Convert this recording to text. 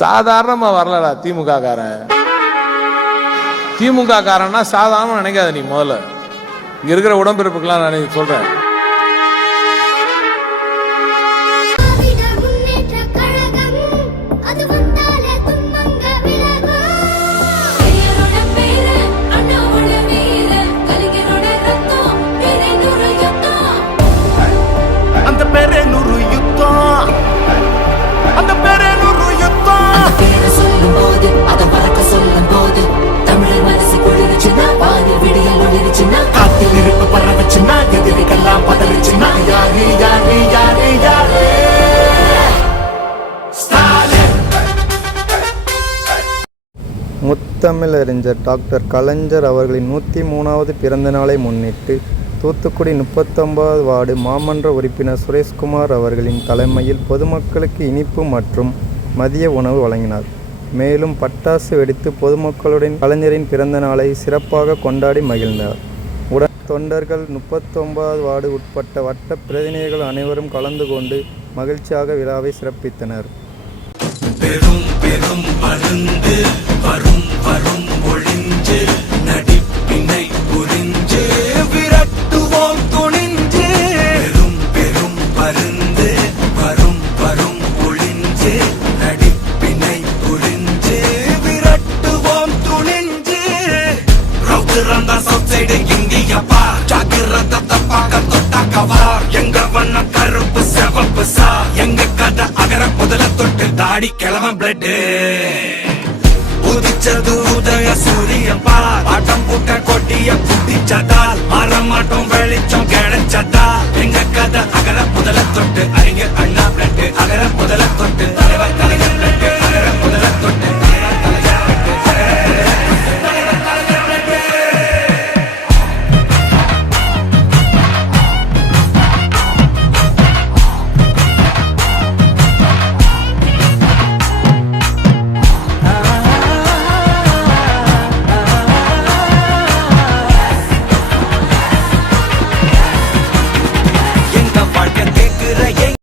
சாதாரணமா வரலடா திமுக காரன். திமுக காரன்னா சாதாரணமா நினைக்காத நீ. முதல்ல இங்க இருக்கிற உடம்பிறப்புக்கெல்லாம் நான் சொல்றேன். முத்தமிழறிஞர் டாக்டர் கலைஞர் அவர்களின் 103வது பிறந்த நாளை முன்னிட்டு தூத்துக்குடி 39வது வார்டு மாமன்ற உறுப்பினர் சுரேஷ்குமார் அவர்களின் தலைமையில் பொதுமக்களுக்கு இனிப்பு மற்றும் மதிய உணவு வழங்கினார். மேலும் பட்டாசு வெடித்து பொதுமக்களுடன் கலைஞரின் பிறந்த நாளை சிறப்பாக கொண்டாடி மகிழ்ந்தார். உடன் தொண்டர்கள் 39வது வார்டு உட்பட்ட வட்ட பிரதிநிதிகள் அனைவரும் கலந்து கொண்டு மகிழ்ச்சியாக விழாவை சிறப்பித்தனர். பெரும் பெரும் மருந்து வரும் வரும் ஒளிஞ்சு நடிப்பினை புரிஞ்சு விரட்டுவோம் துணிஞ்சு. பெரும் பெரும் மருந்து வரும் வரும் ஒளிஞ்சு நடிப்பினை புரிஞ்சு விரட்டுவோம் துணிஞ்சு. ரவுத்துறந்தா சவுத் சைடு இந்தியப்பா ஜாக்கிரத தப்பாக்க தொட்டாக்கவா. எங்க வண்ண கருப்பு செவப்பு சா எங்க கதை அகர முதல தொட்டு தாடி கிளவன் பிளட். உதிச்சது உதய சூரியப்பா ஆட்டம் பூட்ட கொட்டிய புட்டிச்சதால் மாறமாட்டோம் வெளிச்சம் கிடைச்சதா. எங்க கதை அகர முதல தொட்டு அறிஞர் அண்ணா பிளட் அகர முதல தொட்டு தலைவர் கலைஞர் பிளட்.